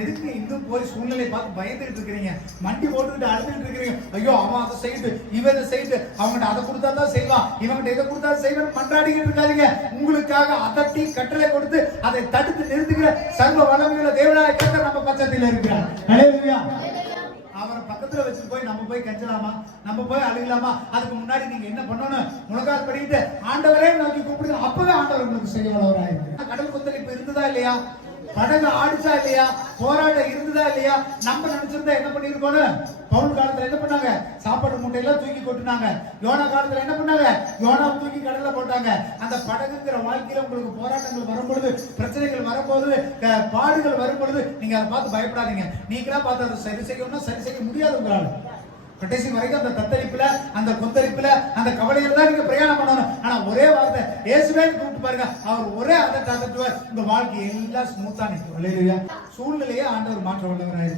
எதுக்கு இன்னும் போய் சூழ்நிலை பார்த்து பயந்துட்டு இருக்கிறீங்க, மண்டி போட்டுக்கிட்டு அழுதுட்டு இருக்கிறீங்க? ஐயோ அவன் அதை செய்து இவன் இதை செய்து, அவங்ககிட்ட அதை கொடுத்தா தான் செய்வான், இவங்கிட்ட இதை கொடுத்தா செய்வான் மன்றாடிக்கிட்டு இருக்காதீங்க. உங்களுக்காக அதட்டி கட்டளை கொடுத்து அதை தடுத்து நிறுத்துகிற சர்வ வல்லமையுள்ள தேவனாய கர்த்தர் நம்ம பட்சத்தில் இருக்கிறார். ஹல்லேலூயா. அவரை பக்கத்துல வச்சு போய் நம்ம போய் கெஞ்சலாமா, நம்ம போய் அழுகலாமா? அதுக்கு முன்னாடி நீங்க என்ன பண்ணணும்? முழங்கால் படிக்கிட்டு ஆண்டவரே நோக்கி கூப்பிடுங்க. அப்பவே ஆண்டவர் உங்களுக்கு செய்ய வல்லவராயிருக்கிறார். கடல் கொந்தளிப்பு இருந்ததா இல்லையா? படகு ஆடிச்சா இல்லையா? போராட்டம் இருந்ததா இல்லையா? நம்ம நினைச்சிருந்தா என்ன பண்ணிருக்கோம்? பவுல் காலத்துல என்ன பண்ணாங்க? சாப்பாடு மூட்டையெல்லாம் தூக்கி கொட்டுனாங்க. யோனா காலத்துல என்ன பண்ணாங்க? யோனாவை தூக்கி கடல்ல போட்டாங்க. அந்த படகுங்கிற வாழ்க்கையில உங்களுக்கு போராட்டங்கள் வரும்பொழுது, பிரச்சனைகள் வரும்போது, பாடுகள் வரும்பொழுது நீங்க அதை பார்த்து பயப்படாதீங்க. நீங்களா பார்த்து அதை சரி செய்யணும்னா சரி செய்ய முடியாது உங்களால. கடைசி வரைக்கும் அந்த தத்தளிப்புல, அந்த கொந்தளிப்புல, அந்த கவலையில தான் நீங்க பிரயாணம் பண்ணணும். ஆனா ஒரே வார்த்தை இயேசுவே கூப்பிட்டு பாருங்க, அவர் ஒரே அதட்டுவார், உங்க வாழ்க்கை எல்லாம் ஸ்மூத்தா நிற்கும். சூழ்நிலையே ஆண்டவர் மாற்ற வல்லவராயிருக்கிறார்.